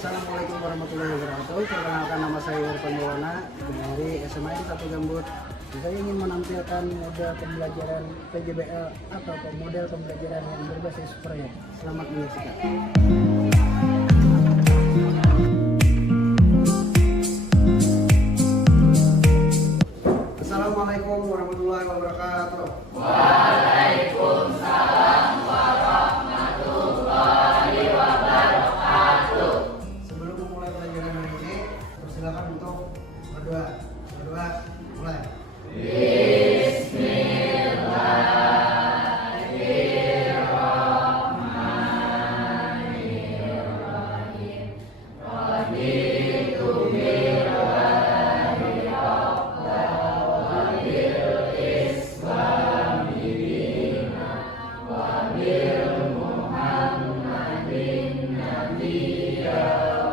Assalamualaikum warahmatullahi wabarakatuh. Perkenalkan, nama saya Irfan Maulana dari SMAN 1 Gambut. Saya ingin menampilkan model pembelajaran PJBL atau model pembelajaran yang berbasis proyek. Selamat menyaksikan. Assalamualaikum warahmatullahi wabarakatuh. Waalaikumsalam warahmatullahi wabarakatuh. Sebelum memulai pelajaran hari ini, persilakan untuk berdoa. Berdoa, mulai. Bismillahirrahmanirrahim. Raditu billahi rabban wa bil islami dinan wa bil muhammadin nabiyya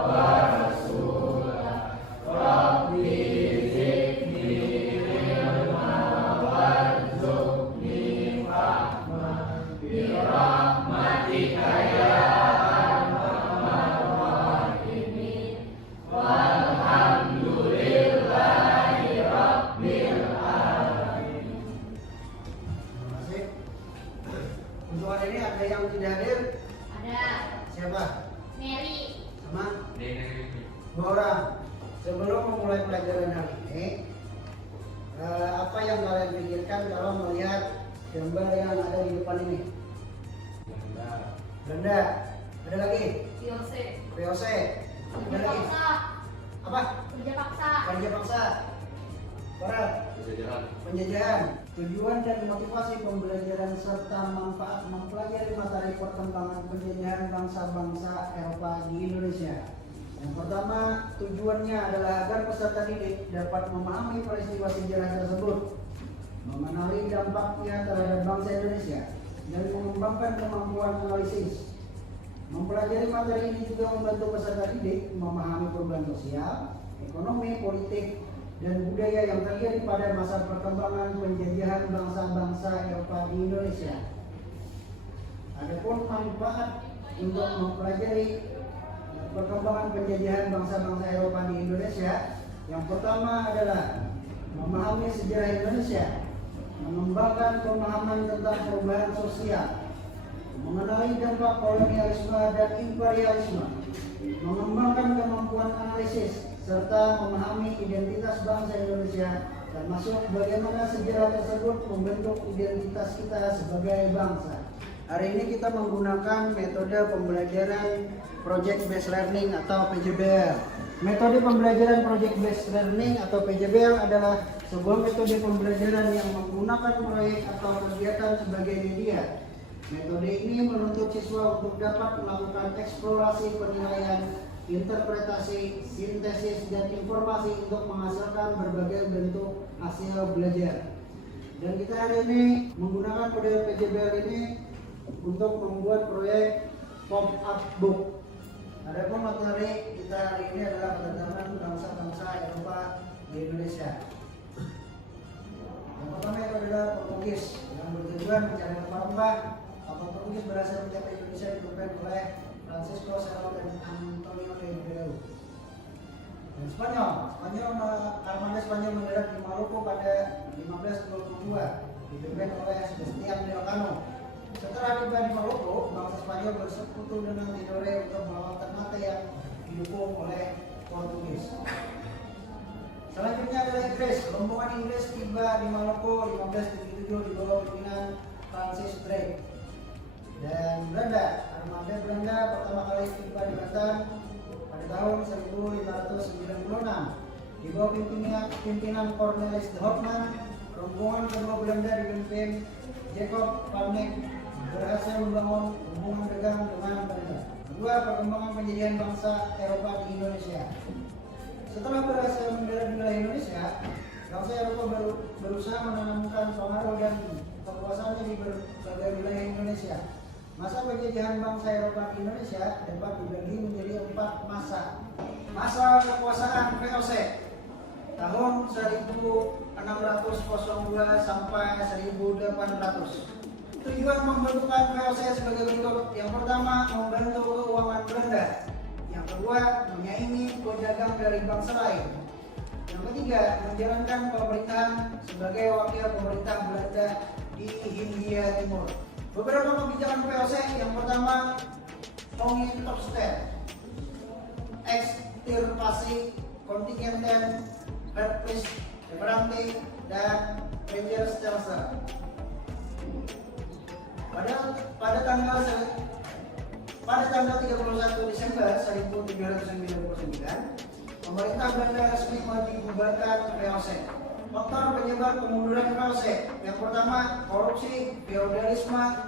wa rasulah. Rabbi zidni ilma warzuqni fahma bi rahmatika ya arhamar rahimin. Walhamdulillahi rabbil alamin. Terima kasih. Untuk hari ini ada yang tidak hadir? Ada Siapa? Mary. Sama? Dua orang. Sebelum memulai pelajaran hari ini, apa yang kalian pikirkan kalau melihat gambar yang ada di depan ini? Belanda. Ada lagi? Yose. VOC. Ada Kerja lagi? paksa. Apa? Kerja paksa. Kerja paksa. Barat. Penjajahan. Tujuan dan motivasi pembelajaran serta manfaat mempelajari materi perkembangan penjajahan bangsa-bangsa Eropa di Indonesia. Yang pertama, tujuannya adalah agar peserta didik dapat memahami peristiwa sejarah tersebut, mengenali dampaknya terhadap bangsa Indonesia, dan mengembangkan kemampuan analisis. Mempelajari materi ini juga membantu peserta didik memahami perubahan sosial, ekonomi, politik, dan budaya yang terjadi pada masa perkembangan penjajahan bangsa-bangsa Eropa di Indonesia. Adapun manfaat untuk mempelajari perkembangan penjajahan bangsa-bangsa Eropa di Indonesia, yang pertama adalah memahami sejarah Indonesia, mengembangkan pemahaman tentang perubahan sosial, mengenali dampak kolonialisme dan imperialisme, mengembangkan kemampuan analisis, serta memahami identitas bangsa Indonesia, termasuk bagaimana sejarah tersebut membentuk identitas kita sebagai bangsa. Hari ini kita menggunakan metode pembelajaran Project Based Learning atau PJBL. Metode pembelajaran Project Based Learning atau PJBL adalah sebuah metode pembelajaran yang menggunakan proyek atau kegiatan sebagai media. Metode ini menuntut siswa untuk dapat melakukan eksplorasi penilaian, interpretasi, sintesis, dan informasi untuk menghasilkan berbagai bentuk hasil belajar. Dan kita hari ini menggunakan model PJBL ini untuk membuat proyek pop-up book. Adapun materi kita hari ini adalah pertemanan bangsa-bangsa Eropa di Indonesia. Yang pertama itu adalah Portugis yang bertujuan mencari rempah-rempah. Kapal Portugis berhasil mencapai Indonesia dipimpin oleh Francisco Serrano dan Antonio de Bello. Dan Spanyol armada Spanyol mendarat di Maroko pada 1522 dipimpin oleh Sebastian de Elcano. Setelah tiba di Maroko, bangsa Spanyol bersekutu dengan Tidore untuk melawan Ternate yang didukung oleh Portugis. Selanjutnya adalah Inggris. Rombongan Inggris tiba di Maroko 1577 di bawah pimpinan Francis Drake. Dan Belanda, armada Belanda pertama kali tiba di Batam pada tahun 1596 di bawah pimpinan Cornelis de Houtman. Rombongan kedua Belanda dipimpin Jacob van Eyck berhasil membangun hubungan dagang dengan Belanda. Kedua, perkembangan penjajahan bangsa Eropa di Indonesia. Setelah berhasil mendarat di wilayah Indonesia, bangsa Eropa berusaha menanamkan pengaruh dan kekuasaannya di berbagai wilayah Indonesia. Masa penjajahan bangsa Eropa di Indonesia dapat dibagi menjadi 4 masa. Masa kekuasaan VOC tahun 1602 sampai 1800. Tujuan pembentukan VOC sebagai berikut. Yang pertama, membantu keuangan Belanda. Yang kedua, kedua, menyaingi pedagang dari bangsa lain. Yang ketiga, menjalankan pemerintahan sebagai wakil pemerintah Belanda di Hindia Timur. Beberapa kebijakan VOC, yang pertama, Tongitopster, ekstirpasi kontingenten, Verplis, Liberanti, dan Ranger Stelzer. Pada tanggal 31 Desember 1399, pemerintah Belanda resmi membubarkan VOC. Faktor penyebab kemunduran VOC, yang pertama, korupsi, feodalisme,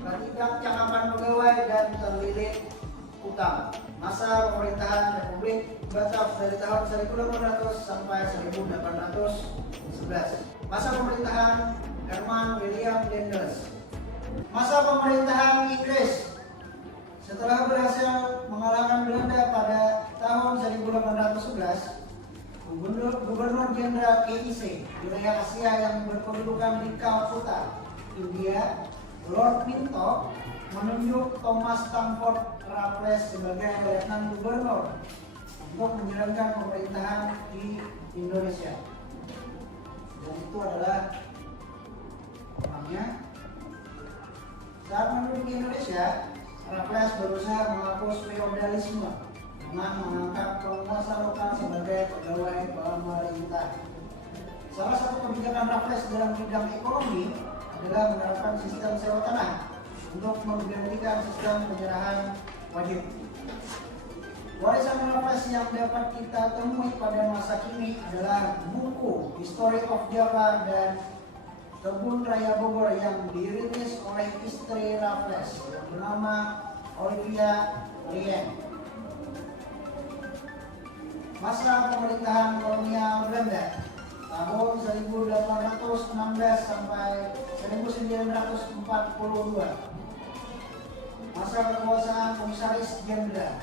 ketidakcakapan pegawai, dan terlilit utang. Masa pemerintahan Republik Batak dari tahun 1800 sampai 1811. Masa pemerintahan Herman William Dendels. Masa pemerintahan Inggris. Setelah berhasil mengalahkan Belanda pada tahun 1811, Gubernur Jenderal KIC wilayah Asia yang berkedudukan di Calcutta, India, Lord Minto, menunjuk Thomas Stamford Raffles sebagai Letnan Gubernur untuk menjalankan pemerintahan di Indonesia. Dan itu adalah orangnya. Saat menduduki Indonesia, Raffles berusaha menghapus feodalisme dengan mengangkat penguasa lokal sebagai pegawai pemerintah. Salah satu kebijakan Raffles dalam bidang ekonomi adalah menerapkan sistem sewa tanah untuk menggantikan sistem penyerahan wajib. Warisan Raffles yang dapat kita temui pada masa kini adalah buku History of Java dan Kebun Raya Bogor yang dirilis oleh istri Raffles yang bernama Olivia Lien. Masa pemerintahan kolonial Belanda tahun 1816 sampai 1942. Masa kekuasaan Komisaris Jenderal.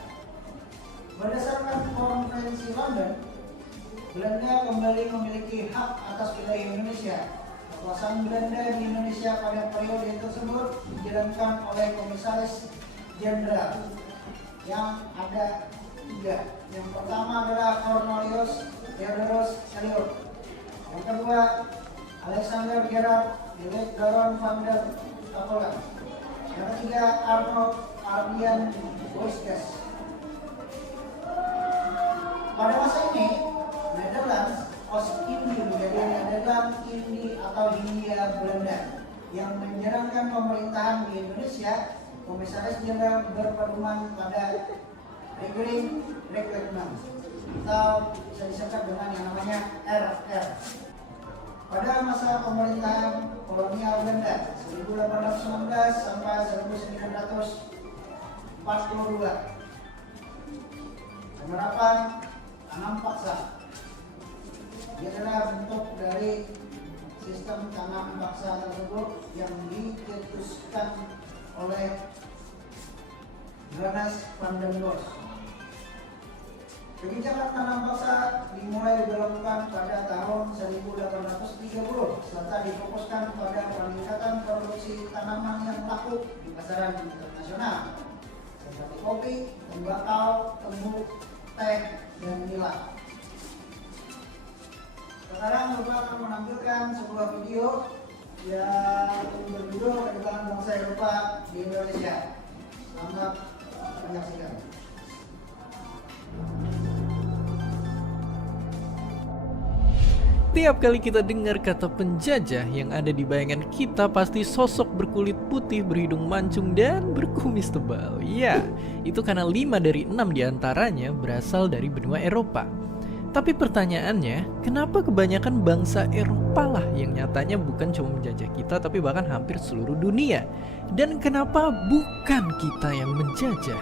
Berdasarkan Konferensi London, Belanda kembali memiliki hak atas wilayah Indonesia. Kekuasaan Belanda di Indonesia pada periode tersebut dijalankan oleh Komisaris Jenderal yang ada 3. Yang pertama adalah Cornelius Theodorus Eliot. Yang kedua, Alexander Gerard Philip Baron van der Capellen. Yang ketiga, Arnold Ardian Boisques. Pada masa ini, Netherlands Oost-Indie menjadi Nederland Indie atau Hindia Belanda yang menjalankan pemerintahan di Indonesia. Komisaris Jenderal berpedoman pada Regeling Reglement atau bisa disingkat dengan yang namanya RR. Pada masa pemerintahan kolonial Belanda 1819 sampai 1942, penerapan tanam paksa. Ini adalah bentuk dari sistem tanam paksa tersebut yang dicetuskan oleh Johannes van den Bosch. Kebijakan tanam paksa dimulai diberlakukan pada tahun 1830 serta difokuskan pada peningkatan produksi tanaman yang laku di pasaran internasional seperti kopi, tembakau, tebu, teh, dan nila. Sekarang Bapak akan menampilkan sebuah video yang berjudul Kedatangan Bangsa Eropa di Indonesia. Selamat menyaksikan. Tiap kali kita dengar kata penjajah, yang ada di bayangan kita pasti sosok berkulit putih, berhidung mancung, dan berkumis tebal. Ya, itu karena 5 dari 6 diantaranya berasal dari benua Eropa. Tapi pertanyaannya, kenapa kebanyakan bangsa Eropa lah yang nyatanya bukan cuma menjajah kita, tapi bahkan hampir seluruh dunia? Dan kenapa bukan kita yang menjajah?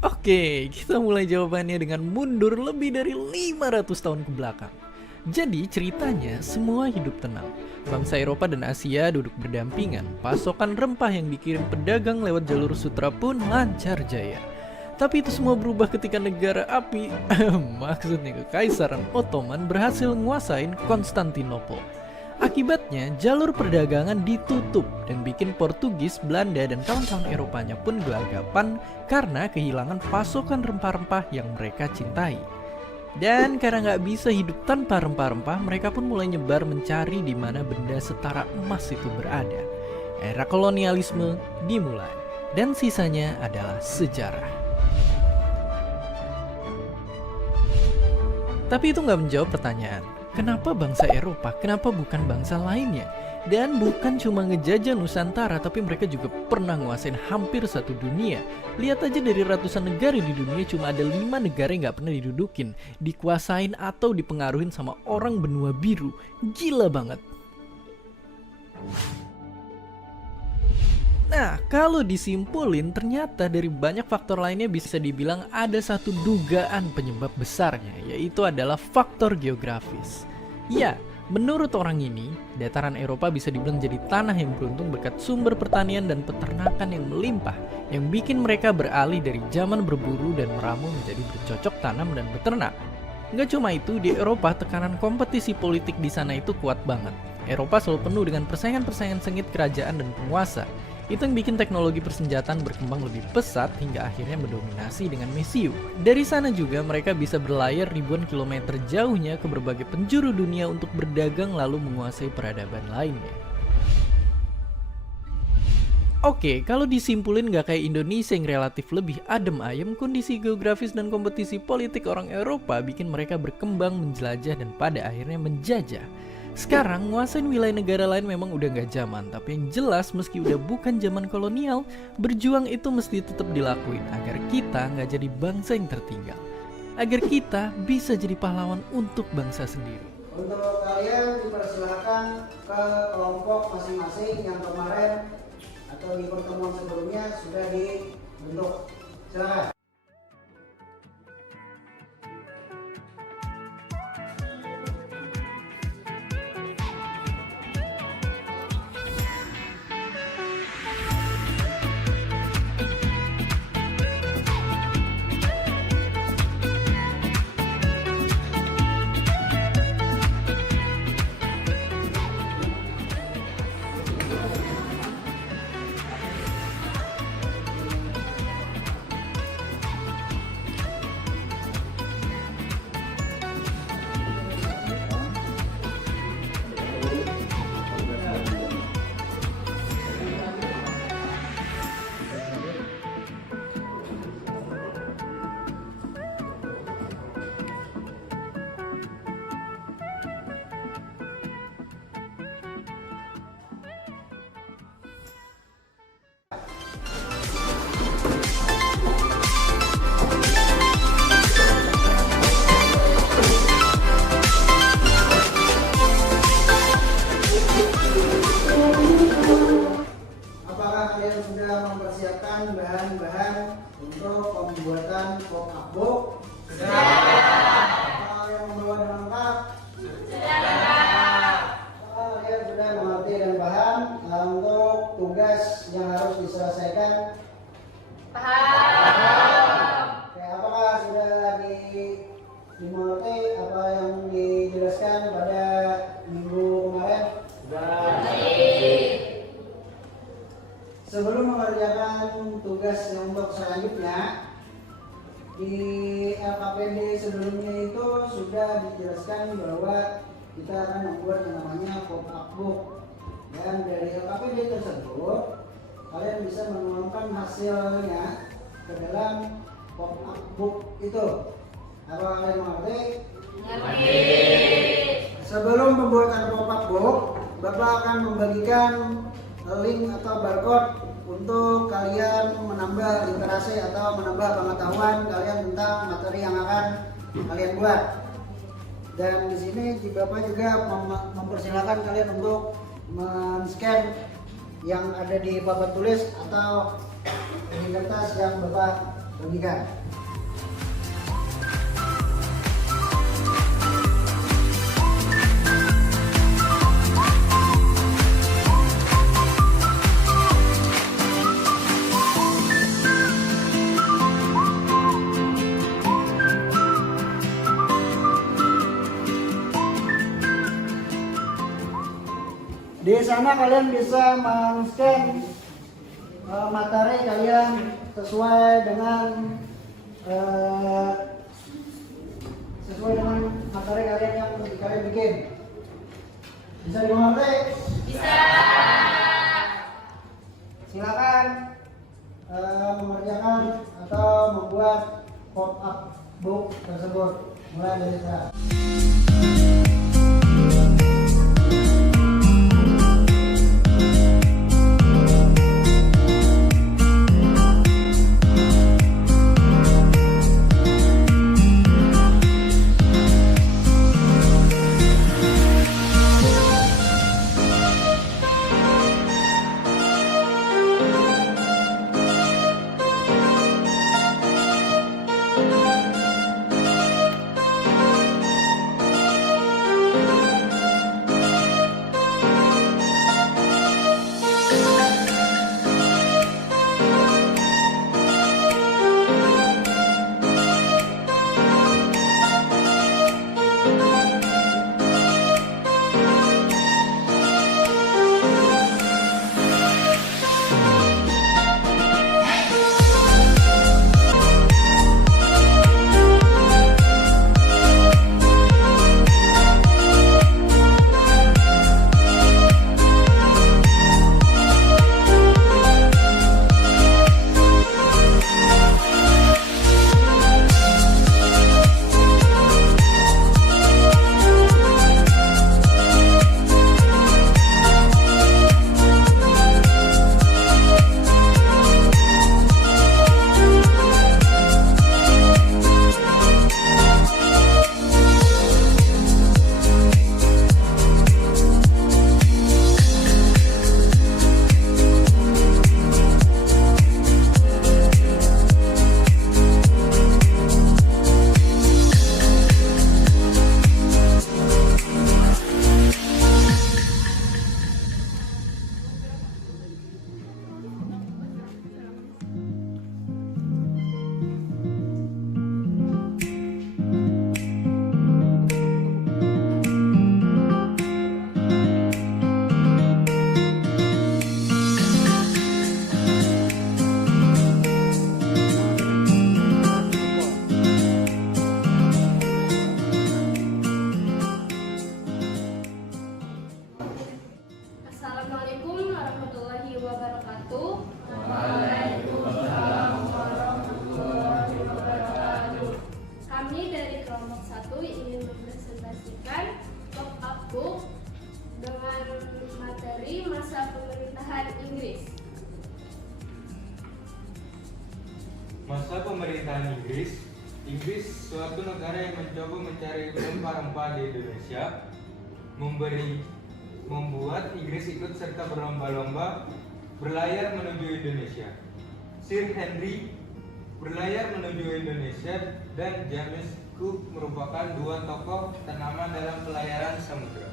Oke, kita mulai jawabannya dengan mundur lebih dari 500 tahun ke belakang. Jadi ceritanya semua hidup tenang. Bangsa Eropa dan Asia duduk berdampingan. Pasokan rempah yang dikirim pedagang lewat jalur sutra pun lancar jaya. Tapi itu semua berubah ketika negara api, maksudnya Kekaisaran Ottoman, berhasil nguasain Konstantinopel. Akibatnya, jalur perdagangan ditutup dan bikin Portugis, Belanda, dan kawan-kawan Eropanya pun gelagapan karena kehilangan pasokan rempah-rempah yang mereka cintai. Dan karena nggak bisa hidup tanpa rempah-rempah, mereka pun mulai nyebar mencari di mana benda setara emas itu berada. Era kolonialisme dimulai, dan sisanya adalah sejarah. Tapi itu nggak menjawab pertanyaan. Kenapa bangsa Eropa? Kenapa bukan bangsa lainnya? Dan bukan cuma ngejajah Nusantara, tapi mereka juga pernah nguasain hampir satu dunia. Lihat aja dari ratusan negara di dunia, cuma ada 5 negara yang gak pernah didudukin, dikuasain atau dipengaruhin sama orang benua biru. Gila banget. Nah, kalau disimpulin, ternyata dari banyak faktor lainnya bisa dibilang ada satu dugaan penyebab besarnya, yaitu adalah faktor geografis. Ya, menurut orang ini, dataran Eropa bisa dibilang jadi tanah yang beruntung berkat sumber pertanian dan peternakan yang melimpah, yang bikin mereka beralih dari zaman berburu dan meramu menjadi bercocok tanam dan beternak. Nggak cuma itu, di Eropa tekanan kompetisi politik di sana itu kuat banget. Eropa selalu penuh dengan persaingan-persaingan sengit kerajaan dan penguasa. Itu yang bikin teknologi persenjataan berkembang lebih pesat hingga akhirnya mendominasi dengan mesiu. Dari sana juga mereka bisa berlayar ribuan kilometer jauhnya ke berbagai penjuru dunia untuk berdagang lalu menguasai peradaban lainnya. Oke, kalau disimpulin gak kayak Indonesia yang relatif lebih adem ayem, kondisi geografis dan kompetisi politik orang Eropa bikin mereka berkembang, menjelajah, dan pada akhirnya menjajah. Sekarang, nguasain wilayah negara lain memang udah gak zaman, tapi yang jelas meski udah bukan zaman kolonial, berjuang itu mesti tetap dilakuin agar kita gak jadi bangsa yang tertinggal. Agar kita bisa jadi pahlawan untuk bangsa sendiri. Untuk kalian dipersilakan ke kelompok masing-masing yang kemarin atau di pertemuan sebelumnya sudah dibentuk. Silakan. mempersiapkan bahan-bahan untuk pembuatan pop up book? Apakah yang membawa dan lengkap? Kalian sudah mengerti dan paham untuk tugas yang harus diselesaikan? Oke, apakah sudah dimengerti apa yang dijelaskan pada minggu kemarin? Sebelum mengerjakan tugas yang untuk selanjutnya, di LKPD sebelumnya itu sudah dijelaskan bahwa kita akan membuat yang namanya pop-up book, dan dari LKPD tersebut kalian bisa menuangkan hasilnya ke dalam pop-up book itu. Apa kalian mengerti? Mengerti. Sebelum pembuatan pop-up book, Bapak akan membagikan link atau barcode untuk kalian menambah literasi atau menambah pengetahuan kalian tentang materi yang akan kalian buat. Dan di sini Bapak juga mempersilahkan kalian untuk men-scan yang ada di papan tulis atau di kertas yang Bapak bagikan. Di sana kalian bisa men-scan materi kalian sesuai dengan materi kalian yang kalian bikin. Bisa dimengerti? Bisa. Silakan mengerjakan atau membuat pop-up book tersebut mulai dari sekarang. Assalamualaikum warahmatullahi wabarakatuh. Kami dari kelompok 1 ingin mempresentasikan pop-up book dengan materi masa pemerintahan Inggris. Masa pemerintahan Inggris suatu negara yang mencoba mencari rempah-rempah di Indonesia, membuat Inggris ikut serta berlomba-lomba berlayar menuju Indonesia. Sir Henry berlayar menuju Indonesia dan James Cook merupakan dua tokoh ternama dalam pelayaran samudera.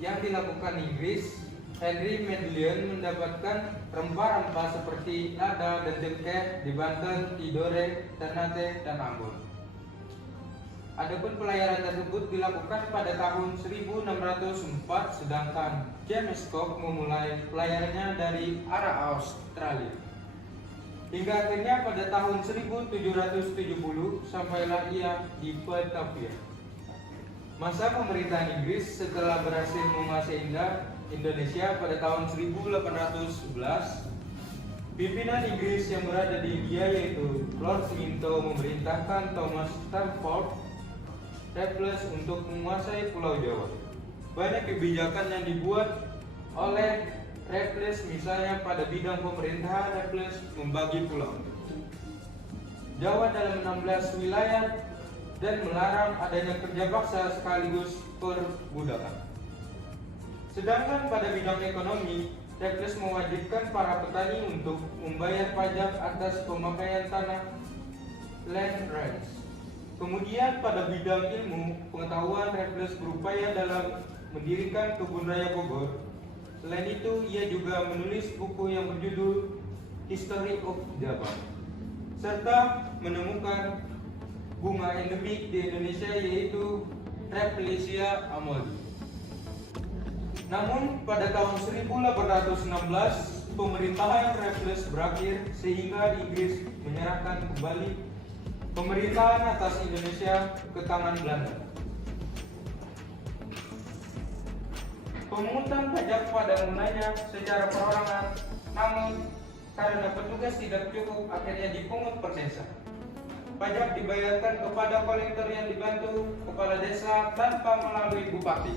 Yang dilakukan Inggris, Henry Medlion mendapatkan rempah-rempah seperti lada dan cengkeh di Banten, Tidore, Ternate, dan Ambon. Adapun pelayaran tersebut dilakukan pada tahun 1604, sedangkan James Cook memulai pelayarannya dari arah Australia. Hingga akhirnya pada tahun 1770 sampailah ia di Batavia. Masa pemerintahan Inggris setelah berhasil menguasai Indonesia pada tahun 1811, pimpinan Inggris yang berada di India yaitu Lord Minto memerintahkan Thomas Stamford Raffles untuk menguasai Pulau Jawa. Banyak kebijakan yang dibuat oleh Raffles, misalnya pada bidang pemerintahan Raffles membagi pulau Jawa dalam 16 wilayah dan melarang adanya kerja paksa sekaligus perbudakan. Sedangkan pada bidang ekonomi, Raffles mewajibkan para petani untuk membayar pajak atas pemakaian tanah land rights. Kemudian pada bidang ilmu pengetahuan, Raffles berupaya dalam mendirikan Kebun Raya Bogor. Selain itu, ia juga menulis buku yang berjudul History of Java, serta menemukan bunga endemik di Indonesia yaitu Rafflesia amoli. Namun pada tahun 1816 pemerintahan Raffles berakhir sehingga Inggris menyerahkan kembali pemerintahan atas Indonesia ke tangan Belanda. Pemungutan pajak pada mulanya secara perorangan, namun karena petugas tidak cukup akhirnya dipungut per desa. Pajak dibayarkan kepada kolektor yang dibantu kepala desa tanpa melalui bupati.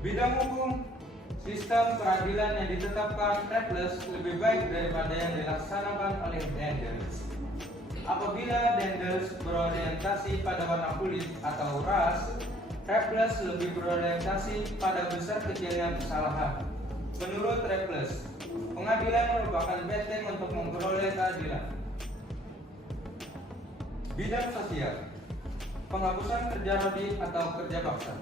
Bidang hukum, sistem peradilan yang ditetapkan Raffles lebih baik daripada yang dilaksanakan oleh Daendels. Apabila Daendels berorientasi pada warna kulit atau ras, Raffles lebih berorientasi pada besar kecilnya kesalahan. Menurut Raffles, pengadilan merupakan benteng untuk memperoleh keadilan. Bidang sosial, penghapusan kerja rodi atau kerja paksa.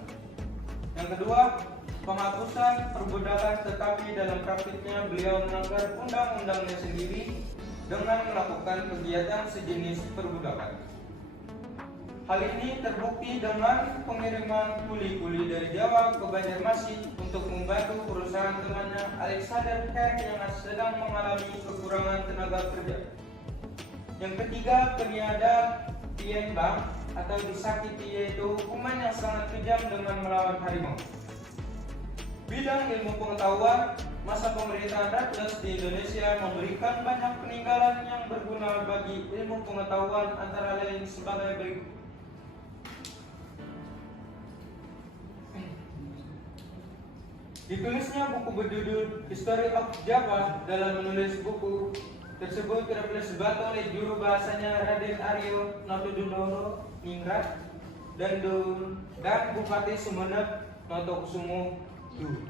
Yang kedua, penghapusan perbudakan, tetapi dalam praktiknya beliau melanggar undang-undangnya sendiri dengan melakukan kegiatan sejenis perbudakan. Hal ini terbukti dengan pengiriman kuli-kuli dari Jawa ke Banjarmasin untuk membantu perusahaan temannya Alexander Herr yang sedang mengalami kekurangan tenaga kerja. Yang ketiga, peniadaan pienbang atau disakiti, yaitu hukuman yang sangat kejam dengan melawan harimau. Bidang ilmu pengetahuan, masa pemerintahan Raffles di Indonesia memberikan banyak peninggalan yang berguna bagi ilmu pengetahuan, antara lain sebagai berikut. Ditulisnya buku berjudul History of Java. Dalam menulis buku tersebut Raffles dibantu oleh juru bahasanya Raden Aryo Notodunoro Ningrat dan Bupati Sumeneb Notokusumo II,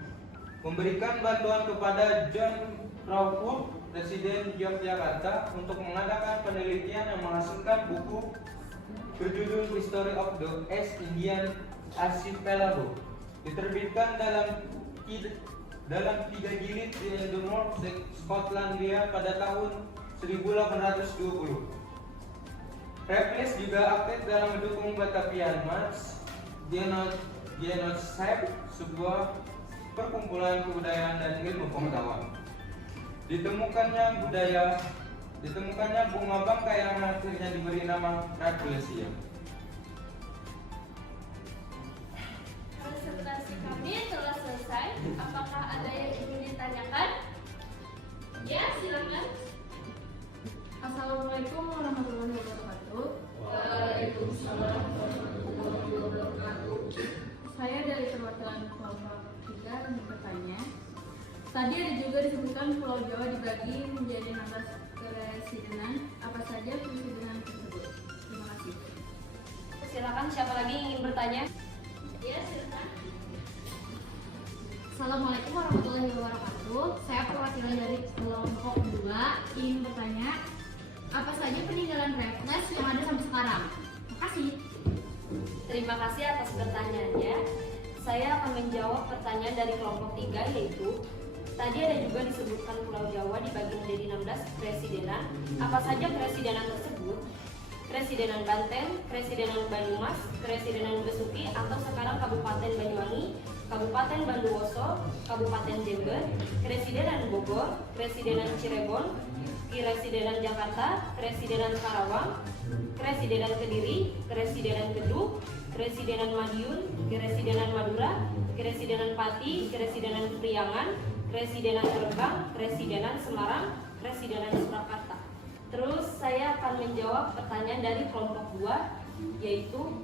memberikan bantuan kepada John Crawford, Presiden Yogyakarta, untuk mengadakan penelitian yang menghasilkan buku berjudul History of the East Indian Archipelago, diterbitkan dalam 3 jilid di Edinburgh, Skotlandia pada tahun 1820. Raffles juga aktif dalam mendukung Batavian March Genotype, sebuah perkumpulan kebudayaan dan ilmu pengetahuan. Ditemukannya bunga bangkai yang akhirnya diberi nama Rafflesia. Presentasi kami telah selesai. Apakah ada yang ingin ditanyakan? Ya, silakan. Assalamualaikum warahmatullahi wabarakatuh. Waalaikumsalam warahmatullahi wabarakatuh. Saya dari perwakilan kelompok 3 ingin bertanya. Tadi ada juga disebutkan Pulau Jawa dibagi menjadi 16 presidenan. Apa saja presidenan tersebut? Terima kasih. Silakan, siapa lagi yang ingin bertanya? Ya, silakan. Assalamualaikum warahmatullahi wabarakatuh. Saya perwakilan dari kelompok 2 ingin bertanya. Apa saja peninggalan Raffles yang ada sampai sekarang? Terima kasih. Terima kasih atas pertanyaannya. Saya akan menjawab pertanyaan dari kelompok 3, yaitu tadi ada juga disebutkan Pulau Jawa dibagi menjadi 16 presidenan. Apa saja presidenan tersebut? Presidenan Banten, Presidenan Banyumas, Presidenan Besuki atau sekarang Kabupaten Banyuwangi, Kabupaten Bondowoso, Kabupaten Jember, Presidenan Bogor, Presidenan Cirebon, Presidenan Jakarta, Presidenan Karawang, Presidenan Kediri, Presidenan Kedung, Presidenan Madiun, Presidenan Madura, Presidenan Pati, Presidenan Priangan, Presidenan Rembang, Presidenan Semarang, Presidenan Surakarta. Terus saya akan menjawab pertanyaan dari kelompok 2, yaitu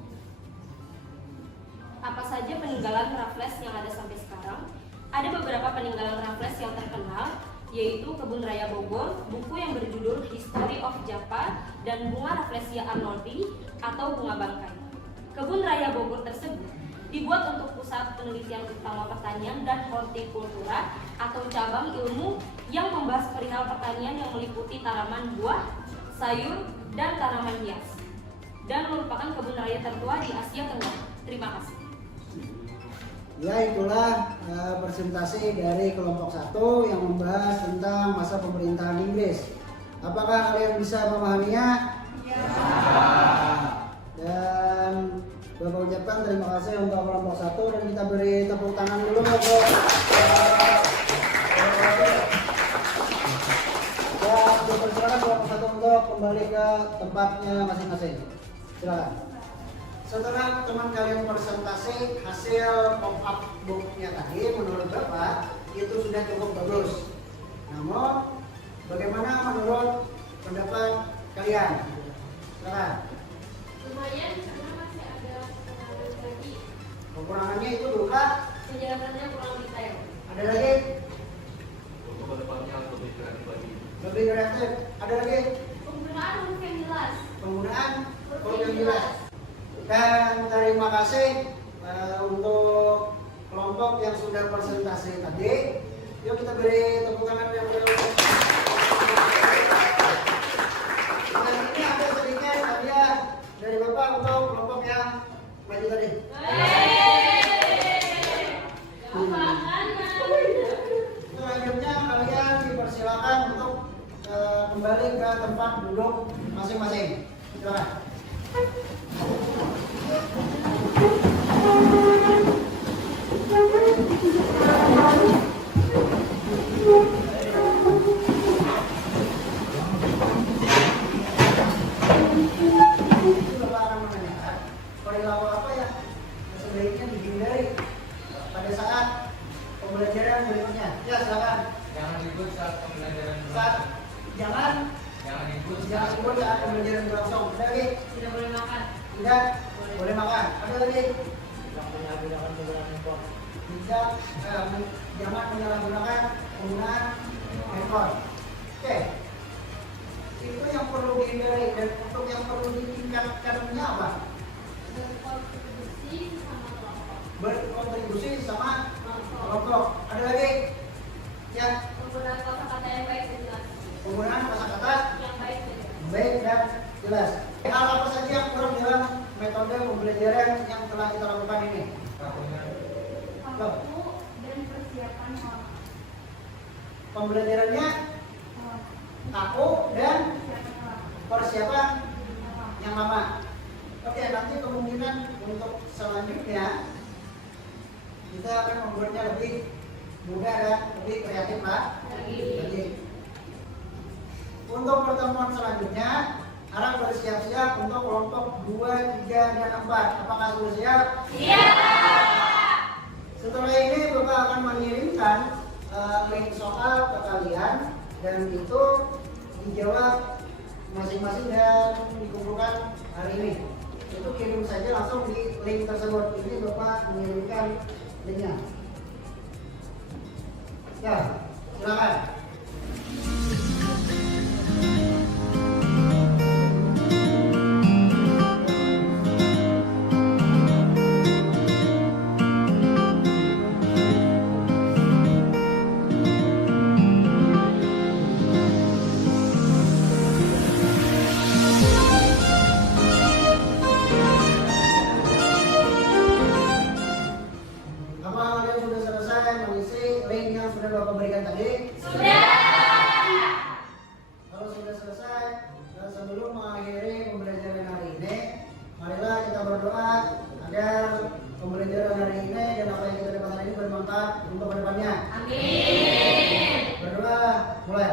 apa saja peninggalan Raffles yang ada sampai sekarang. Ada beberapa peninggalan Raffles yang terkenal, yaitu Kebun Raya Bogor, buku yang berjudul History of Java, dan bunga Rafflesia arnoldi atau bunga bangkai. Kebun Raya Bogor tersebut dibuat untuk pusat penelitian utama pertanian dan hortikultura atau cabang ilmu yang membahas perihal pertanian yang meliputi tanaman buah, sayur, dan tanaman hias, dan merupakan kebun raya tertua di Asia Tenggara. Terima kasih. Ya, itulah presentasi dari kelompok 1 yang membahas tentang masa pemerintahan Inggris. Apakah kalian bisa memahaminya? Ya. Dan Bapak ucapkan terima kasih untuk kelompok 1 dan kita beri tepuk tangan dulu untuk ya, dipersilakan kelompok 1 untuk kembali ke tempatnya masing-masing. Silakan. Setelah teman kalian presentasi hasil pop-up booknya tadi, menurut Bapak itu sudah cukup bagus. Namun, bagaimana menurut pendapat kalian? Silakan. Lumayan karena masih ada kekurangan lagi. Kekurangannya itu berupa Penjelasannya kurang detail. ada lagi Untuk kedepannya lebih kreatif lagi. lebih kreatif, ada lagi Penggunaan huruf yang jelas. penggunaan huruf yang jelas. Dan terima kasih untuk kelompok yang sudah presentasi tadi. Yuk kita beri tepuk tangan yang beribu. Dan ini ada sedikit hadiah dari Bapak untuk kelompok yang maju tadi. Selanjutnya kalian dipersilakan untuk kembali ke tempat duduk masing-masing. Silakan. Bapak akan menanyakan perilaku apa ya sebaiknya dihindari pada saat pembelajaran berikutnya. Ya, silakan. Jangan ikut saat pembelajaran Saat jangan Jangan ikut ikut saat pembelajaran berlangsung. Ada lagi? Tidak boleh makan. Tidak boleh makan. Ada lagi? Tidak jangan menyalahgunakan penggunaan handphone. Oke. Itu yang perlu dihindari dan untuk yang perlu ditingkatkannya apa? Berkontribusi sama kelompok. Berkontribusi sama kelompok. Ada lagi? Ya, Penggunaan kata-kata yang baik dan jelas. penggunaan kosakata Yang baik dan jelas. baik dan jelas. Hal apa saja yang kurang dalam metode pembelajaran yang telah kita lakukan ini? Waktu dan persiapan hal. Pembelajarannya kaku dan persiapan yang lama. Oke, nanti kemungkinan untuk selanjutnya kita akan membuatnya lebih mudah dan lebih kreatif lah. Lagi. Untuk pertemuan selanjutnya, harap bersiap-siap untuk kelompok 2, 3, dan 4. Apakah sudah siap? Setelah ini Bapak akan mengirimkan link soal ke kalian dan itu dijawab masing-masing dan dikumpulkan hari ini. Itu kirim saja langsung di link tersebut. Ini Bapak mengirimkan linknya. Ya, silakan. Apa kalian sudah selesai mengisi link yang sudah Bapak berikan tadi? Kalau sudah selesai, dan sebelum mengakhiri pembelajaran hari ini, marilah kita berdoa agar pembelajaran hari ini dan apa yang kita dapat hari ini bermanfaat untuk kedepannya. Amin. Berdoa, mulai.